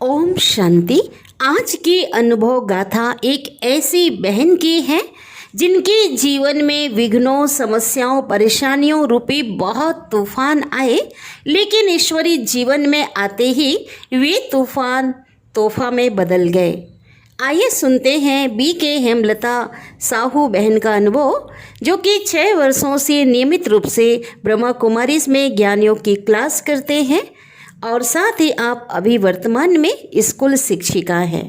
ओम शांति। आज की अनुभव गाथा एक ऐसी बहन की है जिनके जीवन में विघ्नों, समस्याओं, परेशानियों रूपी बहुत तूफान आए, लेकिन ईश्वरी जीवन में आते ही वे तूफान तोहफा में बदल गए। आइए सुनते हैं बी के हेमलता साहू बहन का अनुभव, जो कि 6 वर्षों से नियमित रूप से ब्रह्मा कुमारीज में ज्ञानियों की क्लास करते हैं और साथ ही आप अभी वर्तमान में स्कूल शिक्षिका हैं।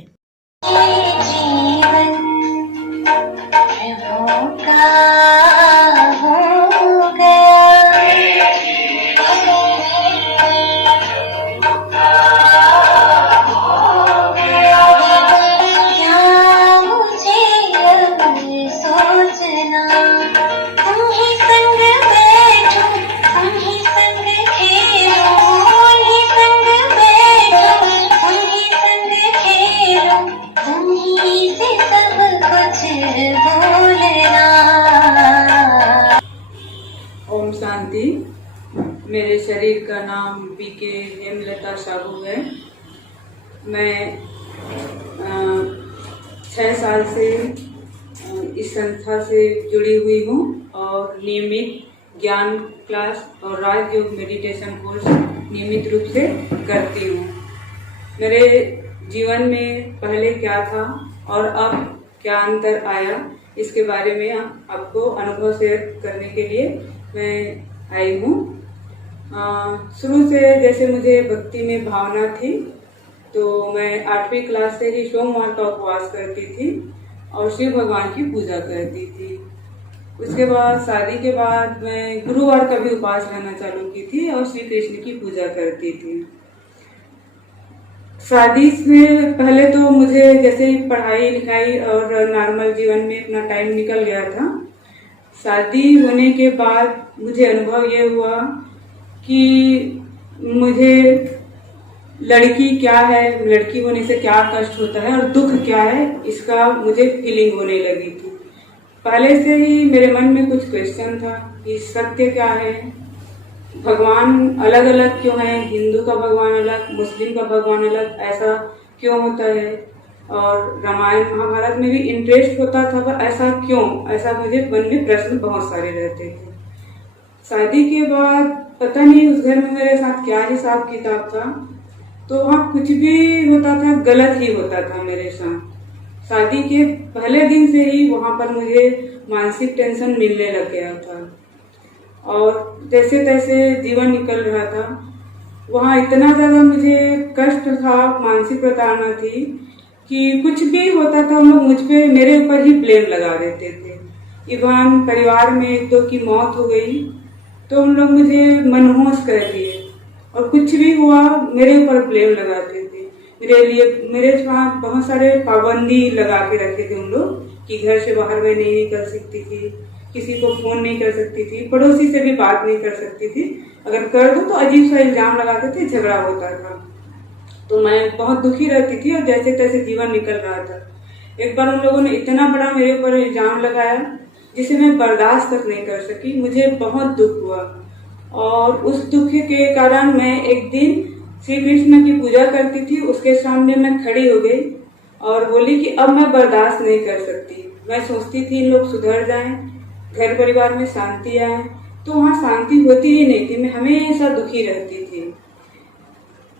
ओम शांति। मेरे शरीर का नाम बी के हेमलता साहू है। मैं 6 साल से इस संस्था से जुड़ी हुई हूँ और नियमित ज्ञान क्लास और राजयोग मेडिटेशन कोर्स नियमित रूप से करती हूँ। मेरे जीवन में पहले क्या था और अब क्या अंतर आया, इसके बारे में आपको अनुभव शेयर करने के लिए मैं आई हूँ। शुरू से जैसे मुझे भक्ति में भावना थी, तो मैं 8वीं क्लास से ही सोमवार का उपवास करती थी और शिव भगवान की पूजा करती थी। उसके बाद शादी के बाद मैं गुरुवार का भी उपवास रहना चालू की थी और श्री कृष्ण की पूजा करती थी। शादी से पहले तो मुझे जैसे पढ़ाई लिखाई और नॉर्मल जीवन में अपना टाइम निकल गया था। शादी होने के बाद मुझे अनुभव ये हुआ कि मुझे लड़की क्या है, लड़की होने से क्या कष्ट होता है और दुख क्या है, इसका मुझे फीलिंग होने लगी थी। पहले से ही मेरे मन में कुछ क्वेश्चन था कि सत्य क्या है, भगवान अलग अलग क्यों है, हिंदू का भगवान अलग, मुस्लिम का भगवान अलग, ऐसा क्यों होता है। और रामायण महाभारत में भी इंटरेस्ट होता था, पर ऐसा क्यों, ऐसा मुझे मन में प्रश्न बहुत सारे रहते थे। शादी के बाद पता नहीं उस घर में मेरे साथ क्या हिसाब किताब था, तो वहाँ कुछ भी होता था गलत ही होता था मेरे साथ। शादी के पहले दिन से ही वहाँ पर मुझे मानसिक टेंशन मिलने लग गया था और जैसे तैसे जीवन निकल रहा था। वहाँ इतना ज्यादा मुझे कष्ट था, मानसिक प्रताड़ना थी कि कुछ भी होता था हम लोग मुझ पे, मेरे ऊपर ही ब्लेम लगा देते थे। इवन परिवार में 1-2 की मौत हो गई तो उन लोग मुझे मनहूस कर दिए और कुछ भी हुआ मेरे ऊपर ब्लेम लगाते थे। मेरे साथ बहुत सारे पाबंदी लगा के रखे थे उन लोग कि घर से बाहर मैं नहीं निकल सकती थी, किसी को फोन नहीं कर सकती थी, पड़ोसी से भी बात नहीं कर सकती थी। अगर कर दो तो अजीब सा इल्जाम लगाते थे, झगड़ा होता था। तो मैं बहुत दुखी रहती थी और जैसे तैसे जीवन निकल रहा था। एक बार उन लोगों ने इतना बड़ा मेरे ऊपर इल्जाम लगाया जिसे मैं बर्दाश्त तक नहीं कर सकी। मुझे बहुत दुख हुआ और उस दुख के कारण मैं एक दिन श्री कृष्ण की पूजा करती थी, उसके सामने मैं खड़ी हो गई और बोली कि अब मैं बर्दाश्त नहीं कर सकती। मैं सोचती थी इन लोग सुधर जाएं, घर परिवार में शांति आए, तो वहाँ शांति होती ही नहीं थी। मैं हमेशा दुखी रहती थी।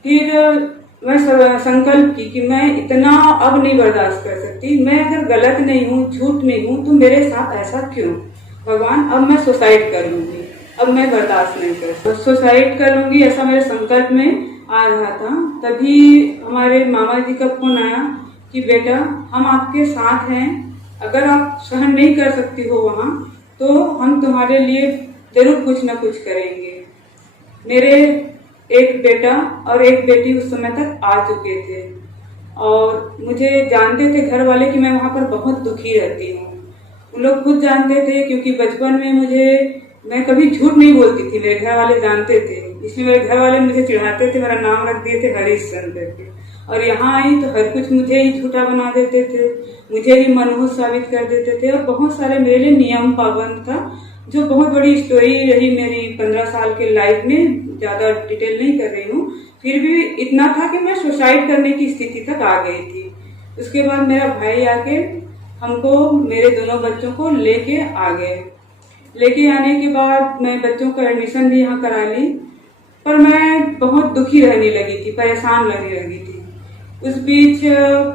फिर मैं संकल्प की कि मैं इतना अब नहीं बर्दाश्त कर सकती। मैं अगर गलत नहीं हूँ, झूठ नहीं हूँ, तो मेरे साथ ऐसा क्यों। भगवान, अब मैं सुसाइड कर लूंगी, अब मैं बर्दाश्त नहीं कर सकती, सुसाइड कर लूंगी, ऐसा मेरे संकल्प में आ रहा था। तभी हमारे मामा जी का फोन आया कि बेटा हम आपके साथ हैं, अगर आप सहन नहीं कर सकती हो वहाँ, तो हम तुम्हारे लिए जरूर कुछ न कुछ करेंगे। मेरे एक बेटा और एक बेटी उस समय तक आ चुके थे और मुझे जानते थे घर वाले कि मैं वहाँ पर बहुत दुखी रहती हूँ। उन लोग खुद जानते थे क्योंकि बचपन में मैं कभी झूठ नहीं बोलती थी, मेरे घर वाले जानते थे। इसलिए मेरे घर वाले मुझे चिढ़ाते थे, मेरा नाम रख दिए थे हरिश्चंद्र करके। और यहाँ आई तो हर कुछ मुझे ही झूठा बना देते थे, मुझे ही मनहूस साबित कर देते थे और बहुत सारे मेरे लिए नियम पाबंद था, जो बहुत बड़ी स्टोरी रही मेरी 15 साल के लाइफ में। ज्यादा डिटेल नहीं कर रही हूँ फिर भी इतना था कि मैं सुसाइड करने की स्थिति तक आ गई थी। उसके बाद मेरा भाई आके हमको, मेरे दोनों बच्चों को लेके आ गए। लेके आने के बाद मैं बच्चों का एडमिशन भी यहाँ करा ली, पर मैं बहुत दुखी रहने लगी थी, परेशान रहने लगी थी। उस बीच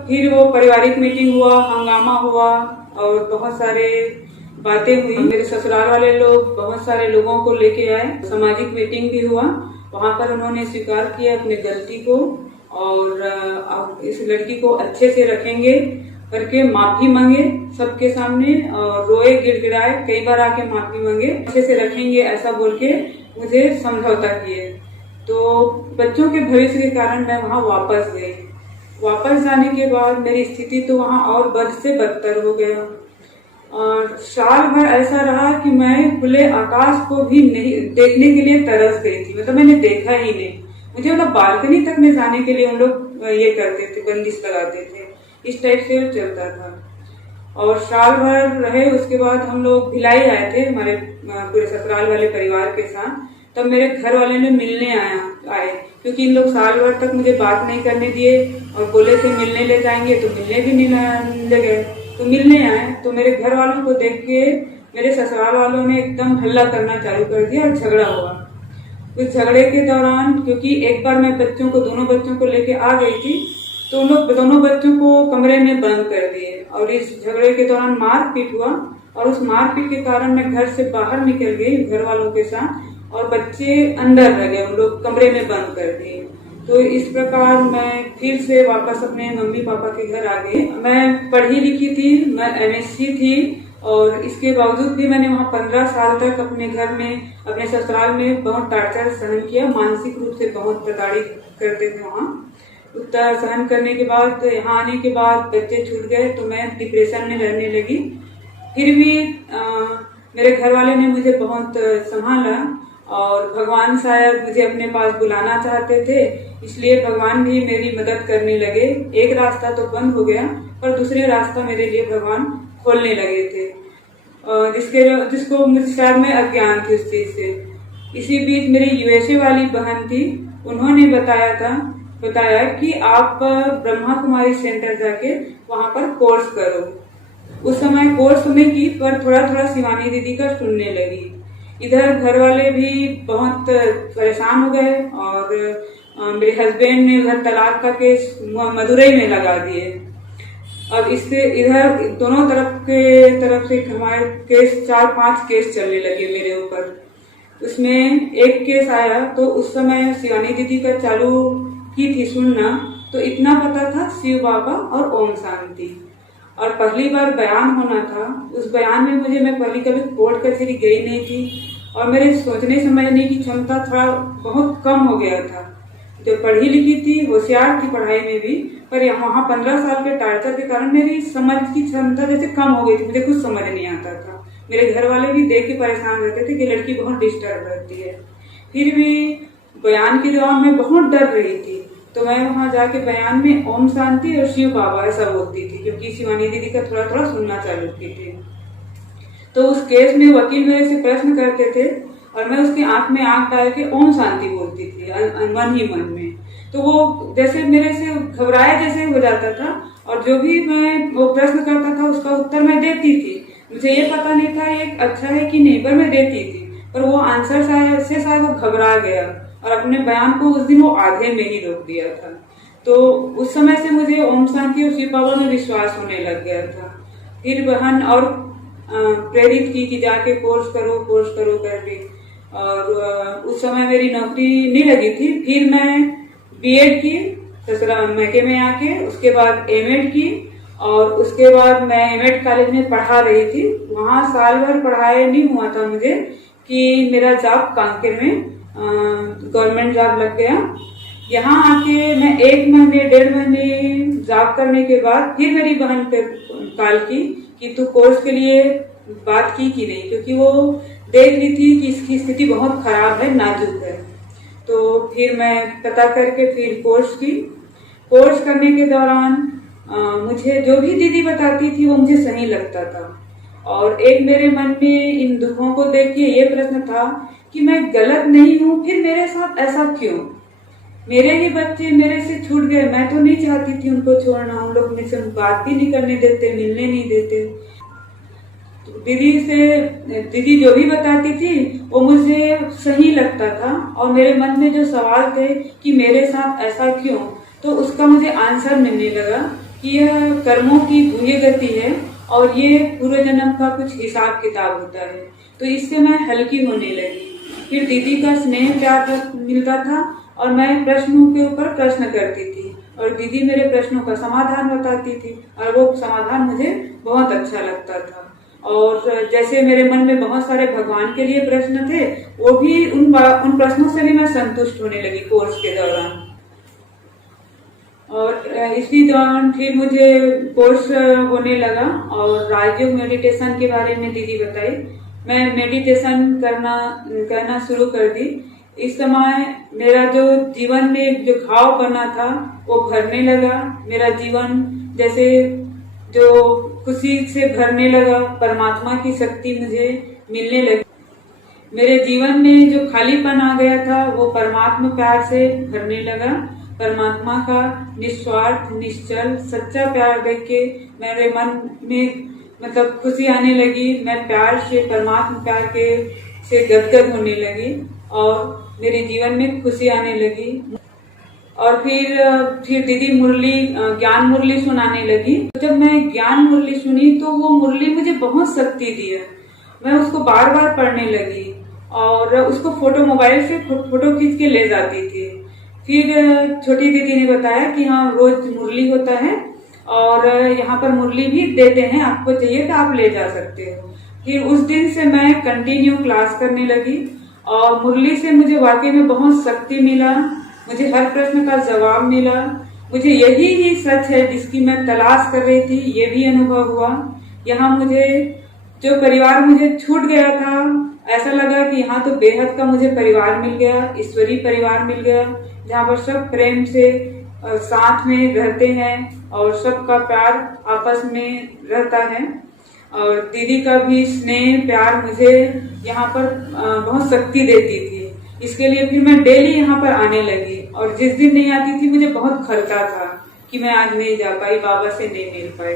फिर वो पारिवारिक मीटिंग हुआ, हंगामा हुआ और बहुत सारे बातें हुई। मेरे ससुराल वाले लोग बहुत सारे लोगों को लेके आए, सामाजिक मीटिंग भी हुआ। वहां पर उन्होंने स्वीकार किया अपनी गलती को और अब इस लड़की को अच्छे से रखेंगे करके माफी मांगे सबके सामने, और रोए गिड़गिड़ाए, कई बार आके माफी मांगे, अच्छे से रखेंगे ऐसा बोल के मुझे समझौता किए। तो बच्चों के भविष्य के कारण मैं वहां वापस गई। वापस जाने के बाद मेरी स्थिति तो वहां और बद से बदतर हो गया और साल भर ऐसा रहा कि मैं खुले आकाश को भी नहीं देखने के लिए तरस गई थी। मतलब मैंने देखा ही नहीं। मुझे मतलब बालकनी तक में जाने के लिए उन लोग ये करते थे, बंदिश लगाते थे, इस टाइप से चलता था। और साल भर रहे। उसके बाद हम लोग भिलाई आए थे हमारे पूरे ससुराल वाले परिवार के साथ। तब मेरे घर वाले ने मिलने आए, क्योंकि इन लोग साल भर तक मुझे बात नहीं करने दिए और बोले थे मिलने ले जाएंगे, तो मिलने भी नहीं ले गए। तो मिलने आए तो मेरे घर वालों को देख के मेरे ससुराल वालों ने एकदम हल्ला करना चालू कर दिया और झगड़ा हुआ। उस झगड़े के दौरान, क्योंकि एक बार मैं दोनों बच्चों को लेके आ गई थी, तो उन लोग दोनों बच्चों को कमरे में बंद कर दिए और इस झगड़े के दौरान मारपीट हुआ। और उस मारपीट के कारण मैं घर से बाहर निकल गई घर वालों के साथ और बच्चे अंदर रह गए, उन लोग कमरे में बंद कर दिए। तो इस प्रकार मैं फिर से वापस अपने मम्मी पापा के घर आ गई। मैं पढ़ी लिखी थी, मैं एमएससी थी और इसके बावजूद भी मैंने वहाँ 15 साल तक अपने घर में, अपने ससुराल में बहुत टार्चर सहन किया। मानसिक रूप से बहुत प्रताड़ित करते थे वहाँ। उतना सहन करने के बाद यहाँ आने के बाद बच्चे छूट गए तो मैं डिप्रेशन में रहने लगी। फिर भी मेरे घर वाले ने मुझे बहुत संभाला और भगवान शायद मुझे अपने पास बुलाना चाहते थे, इसलिए भगवान भी मेरी मदद करने लगे। एक रास्ता तो बंद हो गया पर दूसरे रास्ता मेरे लिए भगवान खोलने लगे थे, जिसको मुझे शायद मैं अज्ञान थी उस चीज से। इसी बीच मेरी यूएसए वाली बहन थी, उन्होंने बताया कि आप ब्रह्मा कुमारी सेंटर जाके वहां पर कोर्स करो। उस समय कोर्स सुनने की पर थोड़ा थोड़ा शिवानी दीदी का सुनने लगी। इधर घर वाले भी बहुत परेशान हो गए और मेरे हस्बैंड ने उधर तलाक का केस मदुरई में लगा दिए। अब इससे इधर दोनों तरफ से हमारे केस 4-5 केस चलने लगे मेरे ऊपर। उसमें एक केस आया तो उस समय शिवानी दीदी का चालू की थी सुनना, तो इतना पता था शिव बाबा और ओम शांति। और पहली बार बयान होना था, उस बयान में मैं पहली कभी कोर्ट कचहरी गई नहीं थी और मेरे सोचने समझने की क्षमता थोड़ा बहुत कम हो गया था। जो पढ़ी लिखी थी, होशियार थी पढ़ाई में भी, पर वहाँ 15 साल के टार्चर के कारण मेरी समझ की क्षमता जैसे कम हो गई थी। मुझे कुछ समझ नहीं आता था। मेरे घर वाले भी देख के परेशान रहते थे कि लड़की बहुत डिस्टर्ब रहती है। फिर भी बयान के दौरान मैं बहुत डर रही थी, तो मैं वहां जाके बयान में ओम शांति और शिव बाबा ऐसा बोलती थी, क्योंकि शिवानी दीदी का थोड़ा थोड़ा सुनना चालू की थी। तो उस केस में वकील मेरे से प्रश्न करते थे और मैं उसकी आंख में आंख डाल के ओम शांति बोलती थी मन ही मन में। तो वो जैसे मेरे से घबराया जैसे हो जाता था और जो भी मैं वो प्रश्न करता था उसका उत्तर मैं देती थी। मुझे ये पता नहीं था ये अच्छा है कि नहीं, पर मैं देती थी। पर वो आंसर शायद वो घबरा गया और अपने बयान को उस दिन वो आधे में ही रोक दिया था। तो उस समय से मुझे ओम शांति और शिव बाबा में विश्वास होने लग गया था। फिर बहन और प्रेरित की कि जाके कोर्स करो करके। और उस समय मेरी नौकरी नहीं लगी थी। फिर मैं बीएड की ससुराल मैके में आके, उसके बाद एमएड की और उसके बाद मैं एमएड कॉलेज में पढ़ा रही थी। वहां साल भर पढ़ाई नहीं हुआ था मुझे कि मेरा जॉब कांकेर में गवर्नमेंट जॉब लग गया। यहाँ आके मैं 1 महीने 1.5 महीने जॉब करने के बाद फिर मेरी बहन पे कॉल की कि तू कोर्स के लिए बात की कि नहीं, क्योंकि वो देख ली थी कि इसकी स्थिति बहुत खराब है, नाजुक है। तो फिर मैं पता करके फिर कोर्स करने के दौरान मुझे जो भी दीदी बताती थी वो मुझे सही लगता था। और एक मेरे मन में इन दुखों को देख के ये प्रश्न था कि मैं गलत नहीं हूँ, फिर मेरे साथ ऐसा क्यों। मेरे ही बच्चे मेरे से छूट गए, मैं तो नहीं चाहती थी उनको छोड़ना। उन लोग मुझसे बात भी नहीं करने देते, मिलने नहीं देते। तो दीदी जो भी बताती थी वो मुझे सही लगता था, और मेरे मन में जो सवाल थे कि मेरे साथ ऐसा क्यों, तो उसका मुझे आंसर मिलने लगा कि यह कर्मों की गुह्य गति है और ये पूर्व जन्म का कुछ हिसाब किताब होता है। तो इससे मैं हल्की होने लगी। फिर दीदी का स्नेह प्यार मिलता था और मैं प्रश्नों के ऊपर प्रश्न करती थी और दीदी मेरे प्रश्नों का समाधान बताती थी और वो समाधान मुझे बहुत अच्छा लगता था। और जैसे मेरे मन में बहुत सारे भगवान के लिए प्रश्न थे, वो भी उन प्रश्नों से भी मैं संतुष्ट होने लगी कोर्स के दौरान। और इसी दौरान फिर मुझे कोर्स होने लगा और राजयोग मेडिटेशन के बारे में दीदी बताई। मैं मेडिटेशन करना शुरू कर दी। इस समय मेरा जो जीवन में जो घाव बना था वो भरने लगा। मेरा जीवन जैसे जो खुशी से भरने लगा, परमात्मा की शक्ति मुझे मिलने लगी। मेरे जीवन में जो खालीपन आ गया था वो परमात्मा प्यार से भरने लगा। परमात्मा का निस्वार्थ, निश्चल, सच्चा प्यार देख के मेरे मन में मतलब खुशी आने लगी। मैं प्यार से, परमात्मा प्यार के से गदगद होने लगी और मेरे जीवन में खुशी आने लगी। और फिर दीदी ज्ञान मुरली सुनाने लगी। जब मैं ज्ञान मुरली सुनी तो वो मुरली मुझे बहुत शक्ति दी। मैं उसको बार बार पढ़ने लगी और उसको मोबाइल से फोटो खींच के ले जाती थी। फिर छोटी दीदी ने बताया कि हाँ, रोज मुरली होता है और यहाँ पर मुरली भी देते हैं, आपको चाहिए तो आप ले जा सकते हो। फिर उस दिन से मैं कंटिन्यू क्लास करने लगी और मुरली से मुझे वाकई में बहुत शक्ति मिला। मुझे हर प्रश्न का जवाब मिला। मुझे यही ही सच है जिसकी मैं तलाश कर रही थी, ये भी अनुभव हुआ। यहाँ मुझे जो परिवार मुझे छूट गया था, ऐसा लगा कि यहाँ तो बेहद का मुझे परिवार मिल गया, ईश्वरीय परिवार मिल गया, जहाँ पर सब प्रेम से साथ में रहते हैं और सबका प्यार आपस में रहता है। और दीदी का भी स्नेह प्यार मुझे यहाँ पर बहुत शक्ति देती थी। इसके लिए फिर मैं डेली यहाँ पर आने लगी और जिस दिन नहीं आती थी मुझे बहुत खलता था कि मैं आज नहीं जा पाई, बाबा से नहीं मिल पाई।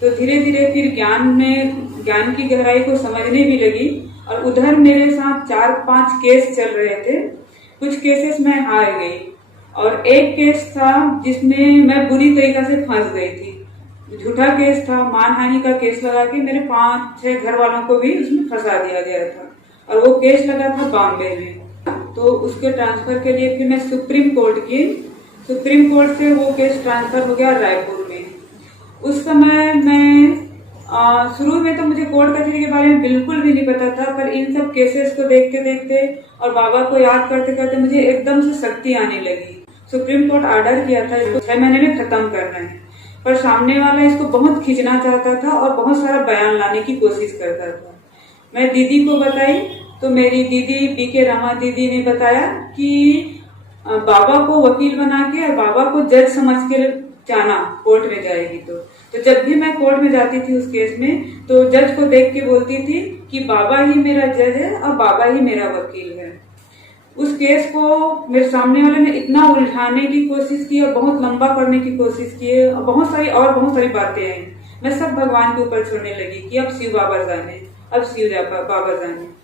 तो धीरे धीरे फिर ज्ञान की गहराई को समझने भी लगी। और उधर मेरे साथ 4-5 केस चल रहे थे। कुछ केसेस में हार गई और एक केस था जिसमें मैं बुरी तरीके से फंस गई थी। झूठा केस था, मानहानि का केस लगा के मेरे 5-6 घर वालों को भी उसमें फंसा दिया गया था और वो केस लगा था बॉम्बे में। तो उसके ट्रांसफर के लिए फिर मैं सुप्रीम कोर्ट की, सुप्रीम कोर्ट से वो केस ट्रांसफर हो गया रायपुर में। उस समय मैं शुरू में तो मुझे कोर्ट कचहरी के बारे में बिल्कुल भी नहीं पता था, पर इन सब केसेस को देखते देखते और बाबा को याद करते करते मुझे एकदम से शक्ति आने लगी। सुप्रीम कोर्ट ऑर्डर किया था इसको 6 महीने में खत्म करना है, पर सामने वाला इसको बहुत खींचना चाहता था और बहुत सारा बयान लाने की कोशिश करता था। मैं दीदी को बताई तो मेरी दीदी बीके रमा दीदी ने बताया कि बाबा को वकील बना के और बाबा को जज समझ के जाना कोर्ट में जाएगी। तो जब भी मैं कोर्ट में जाती थी उस केस में, तो जज को देख के बोलती थी कि बाबा ही मेरा जज है और बाबा ही मेरा वकील है। उस केस को मेरे सामने वाले ने इतना उलझाने की कोशिश की और बहुत लंबा करने की कोशिश की और बहुत सारी बातें आई। मैं सब भगवान के ऊपर छोड़ने लगी कि अब शिव बाबा जाने, अब शिव बाबा जाने।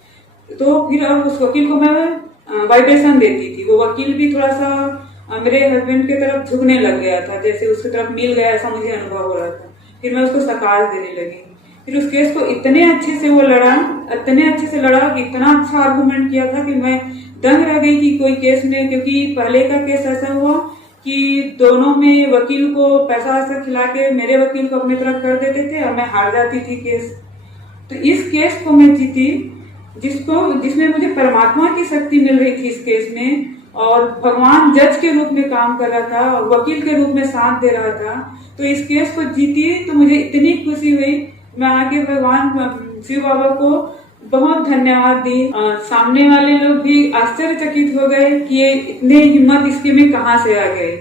तो फिर अब उस वकील को मैं वाइब्रेशन देती थी। वो वकील भी थोड़ा सा मेरे हस्बैंड की तरफ झुकने लग गया था, जैसे उसकी तरफ मिल गया ऐसा मुझे अनुभव हो रहा था। फिर मैं उसको सकार देने लगी। फिर उस केस को इतने अच्छे से वो लड़ा, इतने अच्छे से लड़ा कि इतना अच्छा आर्गुमेंट किया था कि मैं दंग रह गई कि कोई केस में, क्योंकि पहले का केस ऐसा हुआ कि दोनों में वकील को पैसा वैसा खिला के मेरे वकील को अपनी तरफ कर देते थे और मैं हार जाती थी केस। तो इस केस को मैं जीती जिसमें मुझे परमात्मा की शक्ति मिल रही थी इस केस में, और भगवान जज के रूप में काम कर रहा था और वकील के रूप में साथ दे रहा था। तो इस केस को जीती तो मुझे इतनी खुशी हुई। मैं आगे भगवान शिव बाबा को बहुत धन्यवाद दी। सामने वाले लोग भी आश्चर्यचकित हो गए कि ये इतने हिम्मत इसके में कहाँ से आ गए,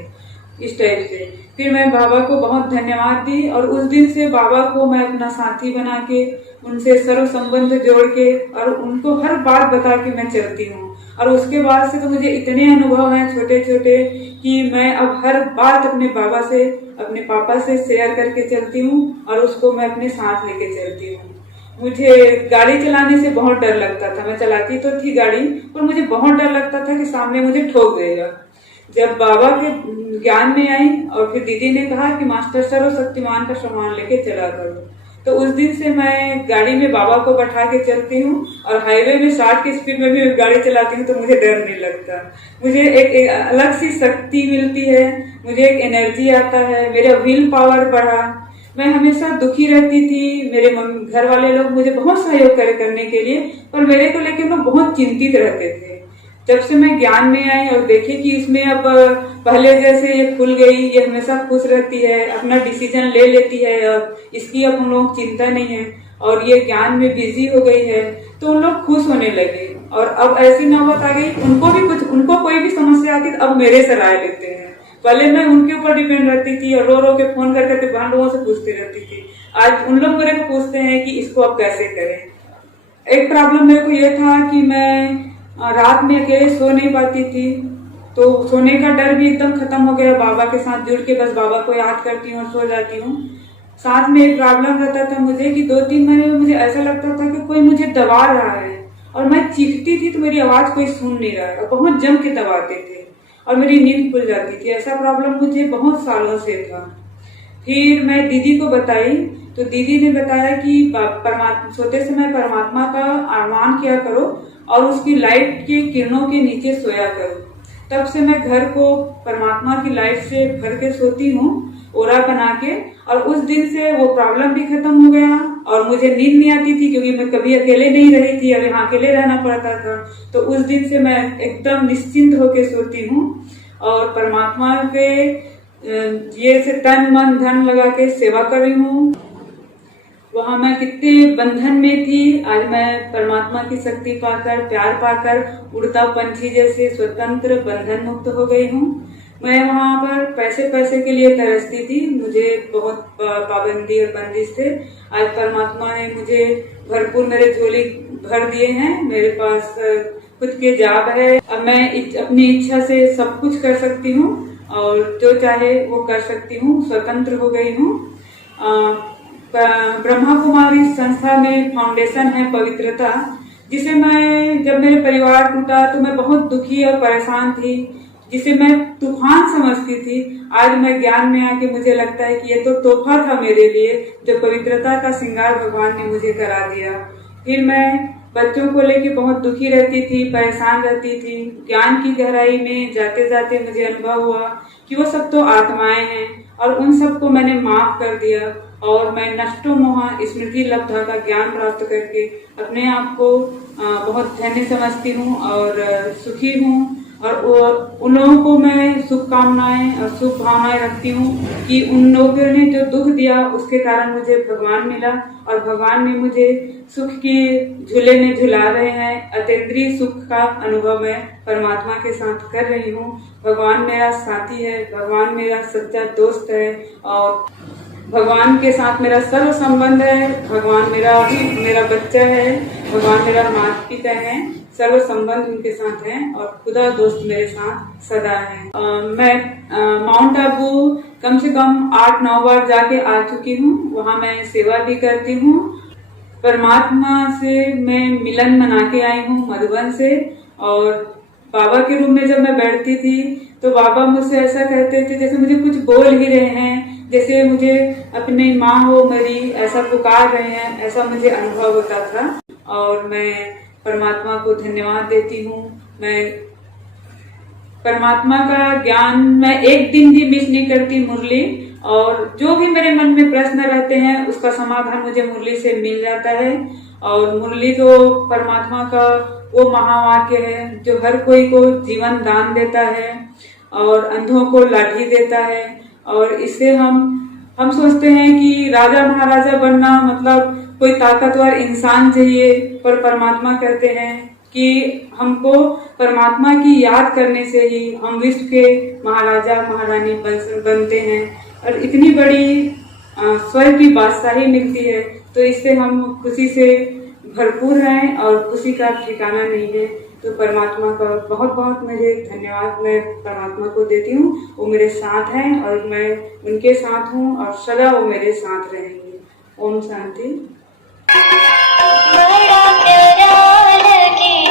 इस टाइप से। फिर मैं बाबा को बहुत धन्यवाद दी और उस दिन से बाबा को मैं अपना साथी बना के, उनसे सर्व संबंध जोड़ के और उनको हर बात बता के मैं चलती हूँ। और उसके बाद से तो मुझे इतने अनुभव हैं छोटे छोटे कि मैं अब हर बात अपने बाबा से, अपने पापा से शेयर करके चलती हूँ और उसको मैं अपने साथ लेके चलती हूँ। मुझे गाड़ी चलाने से बहुत डर लगता था, मैं चलाती तो थी गाड़ी, पर मुझे बहुत डर लगता था कि सामने मुझे ठोक देगा। जब बाबा के ज्ञान में आई और फिर दीदी ने कहा कि मास्टर सर्वशक्तिमान का सामान लेके चला करो, तो उस दिन से मैं गाड़ी में बाबा को बैठा के चलती हूँ और हाईवे में 60 की स्पीड में भी गाड़ी चलाती हूँ तो मुझे डर नहीं लगता। मुझे एक अलग सी शक्ति मिलती है, मुझे एक एनर्जी आता है, मेरा विल पावर बढ़ा। मैं हमेशा दुखी रहती थी, मेरे घर वाले लोग मुझे बहुत सहयोग करने के लिए, पर मेरे को लेकर लोग बहुत चिंतित रहते थे। जब से मैं ज्ञान में आई और देखे कि इसमें अब पहले जैसे ये खुल गई, ये हमेशा खुश रहती है, अपना डिसीजन ले लेती है और इसकी अब हम लोग चिंता नहीं है और ये ज्ञान में बिजी हो गई है, तो उन लोग खुश होने लगे। और अब ऐसी नौबत आ गई, उनको कोई भी समस्या आती तो अब मेरे से राय लेते हैं। पहले मैं उनके ऊपर डिपेंड रहती थी और रो रो के फोन कर करके बहन लोगों से पूछती रहती थी। आज उन लोग मेरे को पूछते हैं कि इसको अब कैसे करें। एक प्रॉब्लम मेरे को यह था कि मैं रात में अकेले सो नहीं पाती थी, तो सोने का डर भी एकदम खत्म हो गया। बाबा के साथ जुड़ के बस बाबा को याद करती हूँ और सो जाती हूँ। साथ में एक प्रॉब्लम रहता था मुझे कि 2-3 महीने में मुझे ऐसा लगता था कि कोई मुझे दबा रहा है और मैं चीखती थी तो मेरी आवाज कोई सुन नहीं रहा है और बहुत जम के दबाते थे और मेरी नींद खुल जाती थी। ऐसा प्रॉब्लम मुझे बहुत सालों से था। फिर मैं दीदी को बताई तो दीदी ने बताया कि सोते समय परमात्मा का आह्वान किया करो और उसकी लाइट की किरणों के नीचे सोया करो। तब से मैं घर को परमात्मा की लाइट से भर के सोती हूँ, ओरा बना के, और उस दिन से वो प्रॉब्लम भी खत्म हो गया और मुझे नींद नहीं आती थी क्योंकि मैं कभी अकेले नहीं रही थी, अब यहाँ अकेले रहना पड़ता था। तो उस दिन से मैं एकदम निश्चिंत होके सोती हूँ और परमात्मा के ये से तन मन धन लगा के सेवा कर रही हूँ। वहां मैं कितने बंधन में थी, आज मैं परमात्मा की शक्ति पाकर, प्यार पाकर उड़ता पंछी जैसे स्वतंत्र बंधन मुक्त हो गई हूँ। मैं वहां पर पैसे के लिए तरसती थी, मुझे बहुत पाबंदी और बंदिश थे। आज परमात्मा ने मुझे भरपूर मेरे झोली भर दिए हैं, मेरे पास खुद के जॉब है। अब मैं अपनी इच्छा से सब कुछ कर सकती हूँ और जो चाहे वो कर सकती हूँ, स्वतंत्र हो गई हूँ। ब्रह्मा कुमारी संस्था में फाउंडेशन है पवित्रता, जिसे मैं, जब मेरे परिवार टूटा तो मैं बहुत दुखी और परेशान थी, जिसे मैं तूफान समझती थी। आज मैं ज्ञान में आके मुझे लगता है कि ये तो तोहफा था मेरे लिए, जो पवित्रता का श्रृंगार भगवान ने मुझे करा दिया। फिर मैं बच्चों को लेके बहुत दुखी रहती थी, परेशान रहती थी। ज्ञान की गहराई में जाते जाते मुझे अनुभव हुआ कि वो सब तो आत्माएं हैं और उन सबको मैंने माफ कर दिया और मैं नष्टो मोहा स्मृति लब्धा का ज्ञान प्राप्त करके अपने आप को बहुत धन्य समझती हूँ और सुखी हूँ। और उन लोगों को मैं शुभकामनाएं और शुभ भावनाएं रखती हूँ कि उन लोगों ने जो दुख दिया उसके कारण मुझे भगवान मिला और भगवान ने मुझे सुख के झूले में झुला रहे हैं। अतीन्द्रिय सुख का अनुभव मैं परमात्मा के साथ कर रही हूँ। भगवान मेरा साथी है, भगवान मेरा सच्चा दोस्त है और भगवान के साथ मेरा सर्व संबंध है। भगवान मेरा बच्चा है, भगवान मेरा माता पिता है, सर्व संबंध उनके साथ है और खुदा दोस्त मेरे साथ सदा है। मैं माउंट आबू कम से कम 8-9 बार जाके आ चुकी हूँ, वहाँ मैं सेवा भी करती हूँ। परमात्मा से मैं मिलन मना के आई हूँ मधुबन से, और बाबा के रूम में जब मैं बैठती थी तो बाबा मुझसे ऐसा कहते थे जैसे मुझे कुछ बोल ही रहे हैं, जैसे मुझे अपनी माँ हो मेरी ऐसा पुकार रहे हैं, ऐसा मुझे अनुभव होता था। और मैं परमात्मा को धन्यवाद देती हूँ। मैं परमात्मा का ज्ञान मैं एक दिन भी मिस नहीं करती मुरली, और जो भी मेरे मन में प्रश्न रहते हैं उसका समाधान मुझे मुरली से मिल जाता है। और मुरली तो परमात्मा का वो महावाक्य है जो हर कोई को जीवन दान देता है और अंधों को लाठी देता है। और इससे हम सोचते हैं कि राजा महाराजा बनना मतलब कोई ताकतवर इंसान चाहिए, पर परमात्मा कहते हैं कि हमको परमात्मा की याद करने से ही हम विश्व के महाराजा महारानी बनते हैं और इतनी बड़ी स्वर्ग की बादशाही मिलती है। तो इससे हम खुशी से भरपूर हैं और खुशी का ठिकाना नहीं है। तो परमात्मा का बहुत बहुत मुझे धन्यवाद मैं परमात्मा को देती हूँ। वो मेरे साथ हैं और मैं उनके साथ हूँ और सदा वो मेरे साथ रहेंगे। ओम शांति। बड़ा प्यारा लगे